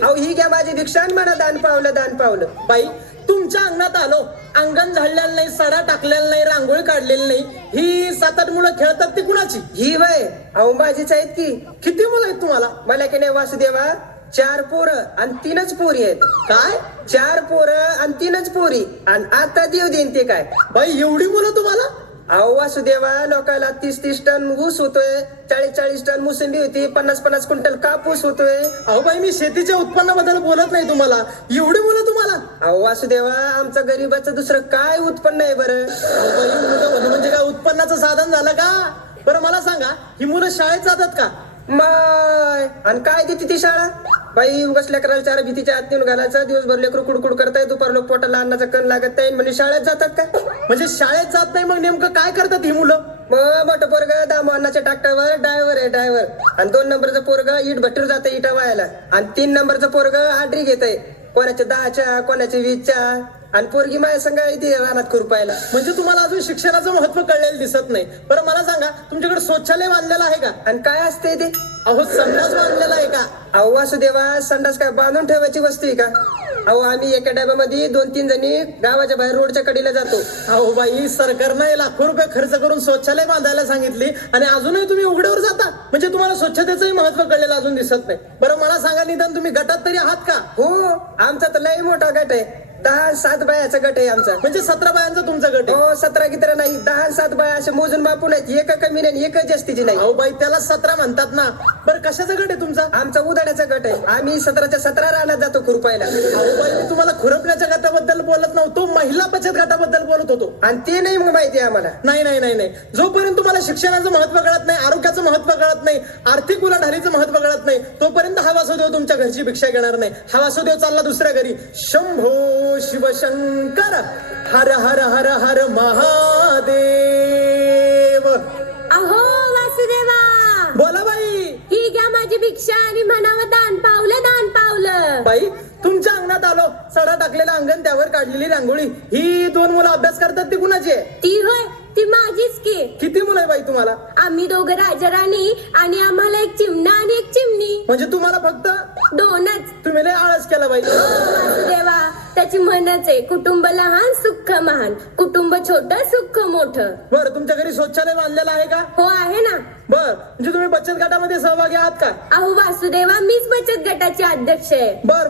अहो ही घ्या माझी दीक्षा आणि म्हणा दान पावलं दान पावलं. बाई तुमच्या अंगणात आलो, अंगण झाडलेलं नाही, सडा टाकलेला नाही, रांगोळी काढलेली नाही, ही 7-8 मुलं खेळतात ती कुणाची? ही वय अहो माझीच आहेत की. किती मुलं आहेत तुम्हाला? मला की नाही वासुदेवा 4 पोरं आणि 3च पोरी आहेत. काय? 4 पोरं आणि 3च पोरी आणि आता देव देईन ते काय. बाई एवढी मुलं तुम्हाला? अहो वासुदेवा लोकांना 30-30 टन ऊस होतोय, 40-40 टन मोसंबी होती, 50-50 क्विंटल कापूस होतोय. अहो बाई मी शेतीच्या उत्पन्नाबद्दल बोलत नाही तुम्हाला, एवढी मुलं तुम्हाला? अहो वासुदेवा आमचं गरीबाचं दुसरं काय उत्पन्न आहे बरं. अहो बाई मुलं होणं म्हणजे काय उत्पन्नाचं साधन झालं का? बरं मला सांगा, ही मुलं शाळेत जातात का? माय आणि काय देते ती शाळा? बाई उगाच लेकराला 4 भीतीच्या आत नेऊन घालायचं, दिवसभर लेकरू कुडकुड करताय, दुपार लोक पोटाला अन्नाचा कण लागत नाही म्हणजे शाळेत जातात का? म्हणजे शाळेत जात नाही, मग नेमकं काय करतात ही मुलं? मग मोठं पोरग दामो अन्नाच्या ट्रॅक्टरवर ड्रायव्हर आहे ड्रायव्हर, आणि 2 नंबरचं पोरग इट भट्टीवर जातं इटा वायाला, आणि 3 नंबरचं पोरग आड्री घेत आहे, कोणाच्या 10च्या कोणाच्या 20च्या, आणि पोरगी माझ्या संग इथे रानात खुरपायला. म्हणजे तुम्हाला अजून शिक्षणाचं महत्व कळलेलं दिसत नाही. बरं मला सांगा, तुमच्याकडे शौचालय बांधलेलं आहे का? आणि काय असते ते? अहो संडास बांधलेला आहे का? अहो वासुदेवा संडास काय बांधून ठेवायची वस्तू आहे का? अहो आम्ही एका डब्यामध्ये 2-3 जणी गावाच्या बाहेर रोडच्या कडेला जातो. अहो बाई सरकारनं लाखो रुपये खर्च करून शौचालय बांधायला सांगितली आणि अजूनही तुम्ही उघड्यावर जाता, म्हणजे तुम्हाला स्वच्छतेचंही महत्व कळलेलं अजून दिसत नाही. बरं मला सांगा, निदान तुम्ही गटात तरी आहात का? हो आमचा तर लय मोठा गट आहे, 10-7 बायाचा गट आहे आमचा. म्हणजे 17 बायांचा तुमचा गट आहे? हो 17 किती नाही, 10-7 बाया असे मोजून बापून आहेत, एक कमी नाही एक जास्तीची नाही. अहो बाई त्याला 17 म्हणतात ना. बरं कशाचा गट आहे तुमचा? आमचा उदाड्याचा गट आहे, आम्ही 17च्या 17 रानात जातो खुरपायला. अहो बाई मी तुम्हाला खुरपण्याच्या गटाबद्दल बोलत नव्हतो, महिला बचत गटाबद्दल बोलत होतो. आणि ते नाही मग माहिती आहे आम्हाला. नाही नाही नाही नाही, जोपर्यंत तुम्हाला शिक्षणाचं महत्व कळत नाही, आरोग्याचं महत्व कळत नाही, आर्थिक उलाढालीचं महत्व कळत नाही, तोपर्यंत हा वासुदेव तुमच्या घरची भिक्षा घेणार नाही. हा वासुदेव चालला दुसऱ्या घरी. शंभो शिवशंकर हर हर हर हर महादेव. अहो वासुदेवा, बोला बाई. ही घ्या माझी भिक्षा आणि म्हणावं दान पावलं दान पावलं. बाई तुमच्या अंगणात आलो, सडा टाकलेलं अंगण, त्यावर काढलेली रांगोळी, ही 2 मुलं अभ्यास करतात ती कुणाची आहे? ती होय, ती माझीच की. किती मुलं आहे बाई तुम्हाला? आम्ही दोघं राजा राणी आणि आम्हाला एक चिमणा आणि एक चिमणी. म्हणजे तुम्हाला फक्त 2च. तुम्ही लय आळस केला बाई. हो वासुदेवा, त्याची म्हणच आहे, कुटुंब लहान सुख महान, कुटुंब छोटं सुख मोठं. बरं तुमच्या घरी शौचालय बांधलेलं आहे का? हो आहे ना. बर म्हणजे तुम्ही बचत गटामध्ये सहभागी आहात का? अहो वासुदेवा, मीच बचत गटाची अध्यक्ष आहे. बर